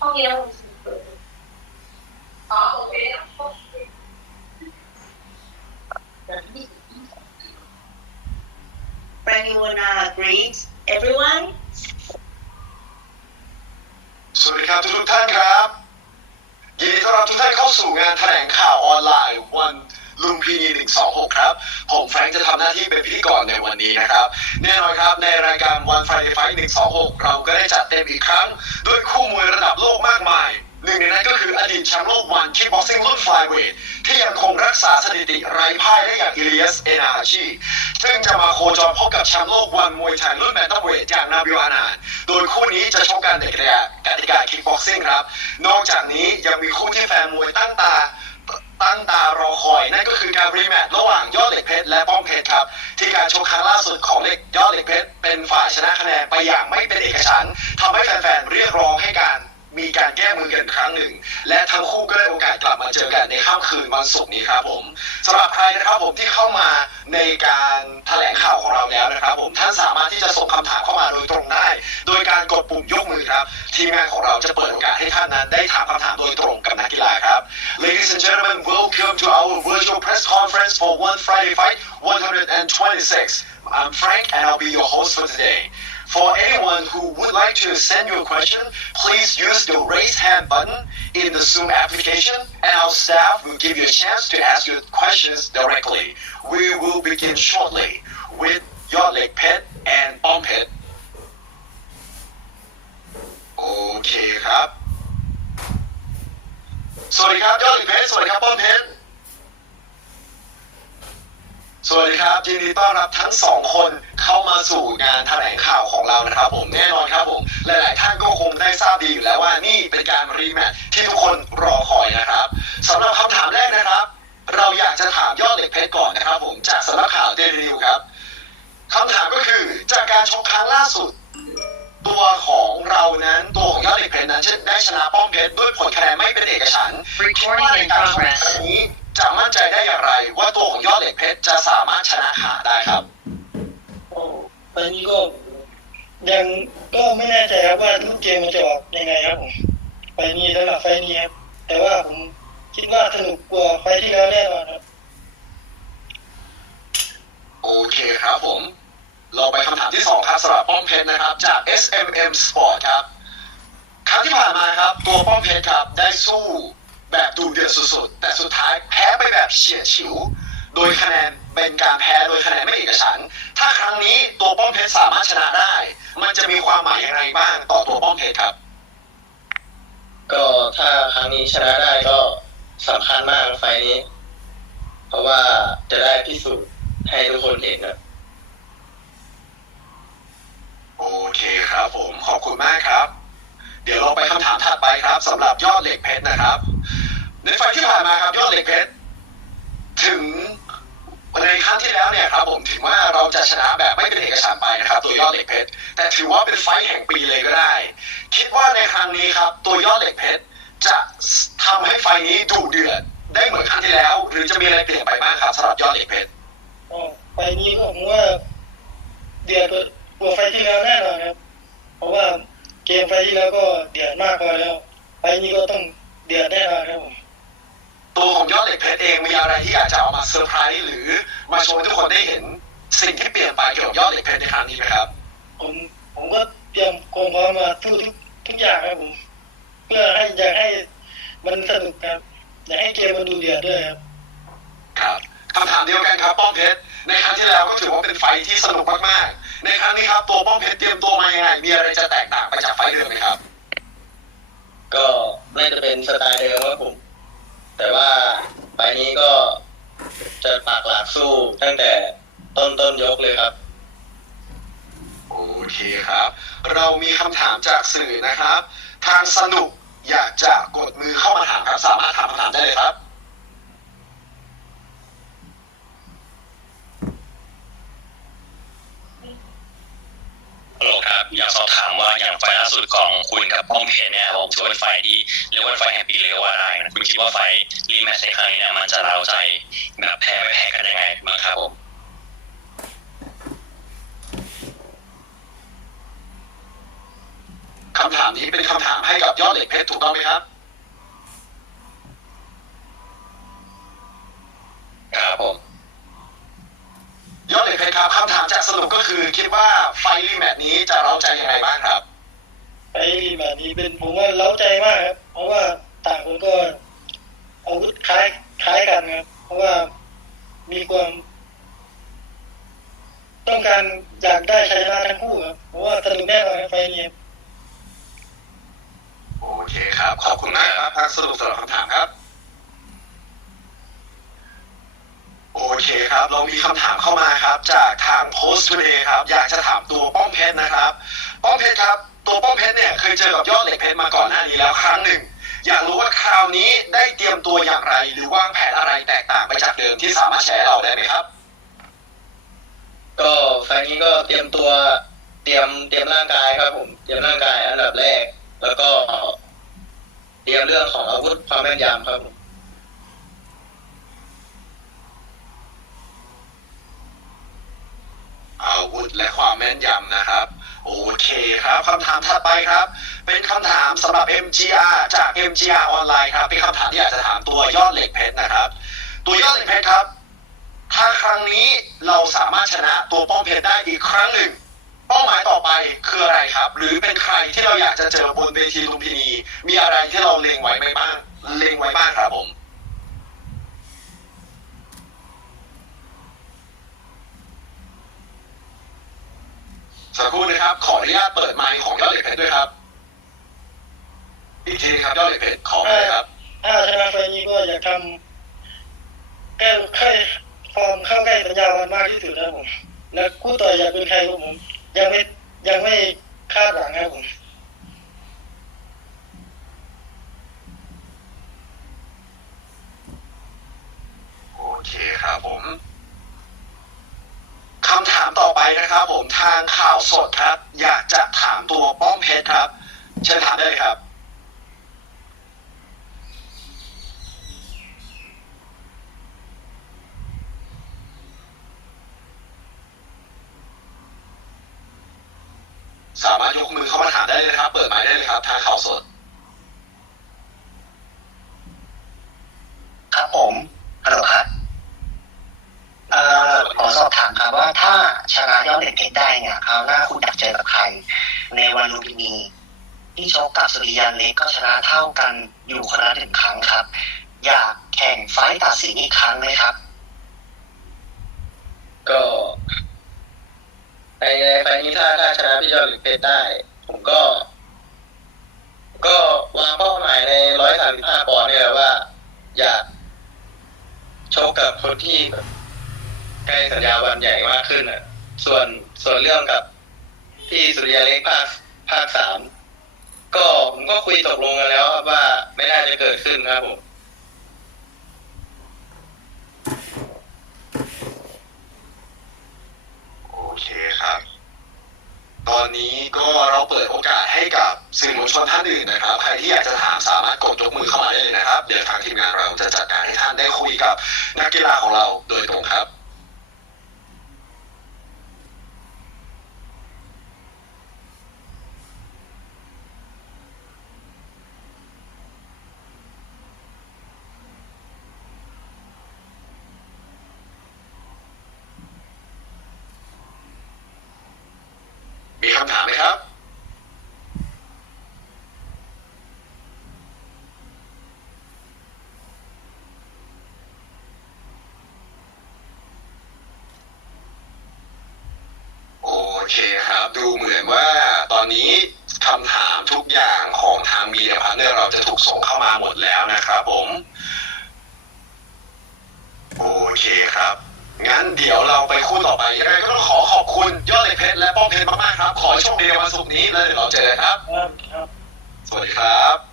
ห้องนี้เราเปิดอ๋อโอเค Frank, you wanna greet everyone? สวัสดีครับทุกท่านครับยินดีต้อนรับทุกท่านเข้าสู่งานแถลงข่าวออนไลน์วัน ลุมพินี 126 ครับ ผมแฟรงค์จะทำหน้าที่เป็นพิธีกรในวันนี้นะครับ แน่นอนครับในรายการวันไฟไฟ126 เราก็ได้จัดเต็มอีกครั้ง ด้วยคู่มวยระดับโลกมากมายหนึ่งในนั้นก็คืออดีตแชมป์โลกวันคิกบ็อกซิ่งรุ่นฟลายเวทที่ยังคงรักษาสถิติไร้พ่ายได้อย่างอิเลียสเอนาชีซึ่งจะมาโคจรพบกับแชมป์โลกวันมวยไทยรุ่นแบนตัมเวทอย่างนาบิวอานานโดยคู่นี้จะชกกันในกติกากติกาคิกบ็อกซิ่งครับ นอกจากนี้ยังมีคู่ที่แฟนมวยตั้งตา ตั้งตารอคอย นั่นก็คือการรีแมตช์ระหว่างยอดเหล็กเพชรและป้อมเพชรครับ ที่การชกครั้งล่าสุดของเหล็กยอดเหล็กเพชรเป็นฝ่ายชนะคะแนนไปอย่างไม่เป็นเอกฉันท์ทำให้แฟนๆเรียกร้องให้การมีการแก้มือกันครั้งหนึ่ง และทั้งคู่ก็ได้โอกาสกลับมาเจอกันในค่ำคืนวันศุกร์นี้ครับผมสำหรับใครนะครับผมที่เข้ามาในการแถลงข่าวของเราแล้วนะครับ ผมท่านสามารถที่จะส่งคำถามเข้ามาโดยตรงได้ โดยการกดปุ่มยกมือครับ ทีมงานของเราจะเปิดโอกาสให้ท่านนั้นได้ถามคำถามโดยตรงกับนักกีฬาครับ Ladies and gentlemen welcome to our virtual press conference for One Friday Fight 126 I'm Frank and I'll be your host for today For anyone who would like to send you a question, please use the raise hand button in the Zoom application, and our staff will give you a chance to ask your questions directly. We will begin shortly with your leg pet and arm pet. โอเคครับ สวัสดีครับยอดเหล็กเพชรสวัสดีครับป้อมเพชรสวัสดีครับยินดีต้อนรับทั้งสองคนเข้ามาสู่งานแถลงข่าวของเรานะครับ ผมแน่นอนครับผมหลาย ๆ ท่านก็คงได้ทราบดีอยู่แล้วว่านี่เป็นการรีแมตที่ทุกคนรอคอยนะครับสำหรับคำถามแรกนะครับ เราอยากจะถามยอดเหล็กเพชรก่อนนะครับ ผมจากสำนักข่าวเดลินิวครับคำถามก็คือจากการชกครั้งล่าสุด ตัวของเรานั้นตัวของยอดเหล็กเพชรนั้นได้ชนะป้อมเพชรด้วยผลคะแนนไม่เป็นเอกฉันท์คิดว่าในการชกครั้งนี้จะมั่นใจได้อย่างไร ว่าตัวของยอดเหล็กเพชรจะสามารถชนะขาดได้ครับโอ้ไฟล์นี้ก็ยังก็ไม่แน่ใจครับว่าลูกเกมมันจะออกยังไงครับผมไฟล์นี้สำหรับไฟล์นี้ครับแต่ว่าผมคิดว่าสนุกกว่าไฟล์ที่แล้วแน่นอนครับโอเคครับผม เราไปคำถามที่สองครับสำหรับป้อมเพ ชรนะครับ จาก SMM Sport ครับ ครั้งที่ผ่านมาครับ ตัวป้อมเพชรครับ ได้สู้แบบดูเดือดสุดๆ แต่สุดท้ายแพ้ไปแบบเฉียดฉิว โดยคะแนนเป็นการแพ้โดยคะแนนไม่เอกฉันถ้าครั้งนี้ตัวป้อมเพชรสามารถชนะได้ มันจะมีความหมายอย่างไรบ้างต่อตัวป้อมเพชรครับ ก็ถ้าครั้งนี้ชนะได้ก็สำคัญมากไฟนี้ เพราะว่าจะได้พิสูจน์ให้ทุกคนเห็นนะ โอเคครับผมขอบคุณมากครับ เดี๋ยวเราไปคำถามถัดไปครับสำหรับยอดเหล็กเพชรนะครับ ในไฟที่ผ่านมาครับยอดเหล็กเพชรถึงในครั้งที่แล้วเนี่ยครับผมถึงว่าเราจะชนะแบบไม่เป็นเอกฉันท์ไปนะครับ ตัวยอดเหล็กเพชรแต่ถือว่าเป็นไฟแห่งปีเลยก็ได้ คิดว่าในครั้งนี้ครับ ตัวยอดเหล็กเพชรจะทำให้ไฟนี้ดุเดือดได้เหมือนครั้งที่แล้ว หรือจะมีอะไรเปลี่ยนไปบ้างครับสำหรับยอดเหล็กเพชรไฟนี้ผมว่าเดือด กว่าไฟล์ที่แล้วแน่นอนครับ เพราะว่าเกมไฟล์ที่แล้วก็เดือดมากพอแล้ว ไฟล์นี้ก็ต้องเดือดแน่นอนครับผมตัวของยอดเหล็กเพชรเองมีอะไรที่อยากจะเอามาเซอร์ไพรส์หรือมาโชว์ให้ทุกคนได้เห็นสิ่งที่เปลี่ยนไปเกี่ยวกับยอดเหล็กเพชรในครั้งนี้ไหมครับ ผมผมก็เตรียมความพร้อมมาสู้ทุกทุกอย่างครับผมเพื่อให้อยากให้มันสนุกครับอยากให้เกมมันดูเดือดด้วยครับครับคำถามเดียวกันครับป้อมเพชรในครั้งที่แล้วก็ถือว่าเป็นไฟท์ที่สนุกมากๆ ในครั้งนี้ครับตัวป้อมเพชรเตรียมตัวมายังไงมีอะไรจะแตกต่างไปจากไฟท์เดิมไหมครับ ก็น่าจะเป็นสไตล์เดิมครับผม แต่ว่าไฟล์นี้ก็จะปากหลักสู้ตั้งแต่ต้นต้นยกเลยครับ โอเคครับ เรามีคำถามจากสื่อนะครับ ทางสนุกอยากจะกดมือเข้ามาถามครับ สามารถถามคำถามได้เลยครับ ลโหลครับ อยากสอบถามว่าอย่างไฟล่าสุดของคุณกับป้อมเพชรเนี่ยผมถือว่าเป็นไฟที่เรียกว่าไฟแห่งปีเลยว่าได้นะคุณคิดว่าไฟล์รีแมตช์ในครั้งนี้เนี่ยมันจะเร้าใจแบบแพ้ไม่แพ้กันยังไงบ้างครับผมคำถามนี้เป็นคำถามให้กับยอดเหล็กเพชรถูกต้องไหมครับ ครับคำถามจากสรุปก็คือคิดว่าไฟรีแมตช์นี้จะเราใจยังไงบ้างครับไปแบบนี้เป็นผมว่าเล้าใจมากครับเพราะว่าต่างคนก็อาวุธคล้ายคล้ายกันครับเพราะว่ามีความต้องการอยากได้ชัยชนะทั้งคู่ครับเพราะว่าสนุกแน่นอนครับไฟล์นี้ครับโอเคครับ ขอบคุณมากครับทางสรุปสำหรับคำถามครับ โอเคครับ เรามีคำถามเข้ามาครับ จากทาง Post Today ครับ อยากจะถามตัวป้อมเพชรนะครับ ป้อมเพชรครับ ตัวป้อมเพชรเนี่ยเคยเจอกับยอดเหล็กเพชรมาก่อนหน้านี้แล้วครั้งหนึ่ง อยากรู้ว่าคราวนี้ได้เตรียมตัวอย่างไร หรือวางแผนอะไรแตกต่างไปจากเดิมที่สามารถแชร์เราได้ไหมครับ ก็ไฟล์นี้ก็เตรียมตัวเตรียมเตรียมร่างกายครับผมเตรียมร่างกายอันดับแรก แล้วก็ เตรียมเรื่องของอาวุธความแม่นยำครับผม อาวุธและความแม่นยำนะครับ โอเคครับคำถามถัดไปครับ เป็นคำถามสำหรับ MGR จาก MGR ออนไลน์ครับเป็นคำถามที่อยากจะถามตัวยอดเหล็กเพชรนะครับ ตัวยอดเหล็กเพชรครับ ถ้าครั้งนี้เราสามารถชนะตัวป้อมเพชรได้อีกครั้งหนึ่ง เป้าหมายต่อไปคืออะไรครับ หรือเป็นใครที่เราอยากจะเจอบนเวทีลุมพินี มีอะไรที่เราเล็งไว้ไหมบ้างเล็งไว้บ้างครับผมสักครู่นะครับ ขออนุญาตเปิดไมค์ของยอดเหล็กเพชรด้วยครับ อีกทีนะครับยอดเหล็กเพชรขอเลยครับถ้าชนะไฟล์นี้ก็อยากทำใกล้ใกล้ฟอร์มเข้าใกล้สัญญาวันมากที่สุดนะครับผมและคู่ต่ออยากเป็นใครครับผม ยังไม่ยังไม่คาดหวังครับผมโอเคครับผมคำถามต่อไปนะครับผมทางข่าวสดครับ อยากจะถามตัวป้อมเพชรครับ เชิญถามได้เลยครับ สามารถยกมือเข้ามาถามได้เลยนะครับ เปิดไมค์ได้เลยครับ ทางข่าวสด ครับผมฮัลโหลครับเอ่อขอสอบถามครับว่าถ้าชนะยอดเหล็กเพชรได้เนี่ยคราวหน้าคุณอยากเจอกับใคร ใน วันลุมพินีที่ชกกับสุริยันเล็กก็ชนะเท่ากันอยู่คนละหนึ่งครั้งครับ อยากแข่งไฟตัดสินอีกครั้งไหมครับ ก็ในไฟนี้ถ้าถ้าชนะพี่ยอดหล็กเพชรได้ ผมก็ ก็วางเป้าหมายในร้อยสามสิบห้าปอนด์เนี่ยแหละว่า อยากชกกับคนที่ใกล้สัญญาวันใหญ่มากขึ้นอะ ส่วนส่วนเรื่องกับ ที่สุริยาเล็กภาคภาคสามก็ผมก็คุยตกลงกันแล้วว่าไม่น่าจะเกิดขึ้นครับผมโอเคครับ ตอนนี้ก็เราเปิดโอกาสให้กับสื่อมวลชนท่านอื่นนะครับ ใครที่อยากจะถามสามารถกดยกมือเข้ามาได้เลยนะครับ เดี๋ยวทางทีมงานเราจะจัดการให้ท่านได้คุยกับนักกีฬาของเราโดยตรงครับำถามไหมครับ โอเคครับ ดูเหมือนว่าตอนนี้คำถามทุกอย่างของทางมีเดียพาร์เนอร์เราจะถูกส่งเข้ามาหมดแล้วนะครับผม โอเคครับ งั้นเดี๋ยวเราไปคู่ต่อไปยังไงก็ต้องข คุณยอดเหล็กเพชรและป้อมเพชรมากๆครับ ขอให้โชคดีในวันศุกร์นี้แล้วเดี๋ยวเราเจอกันครับครับครับสวัสดีครับ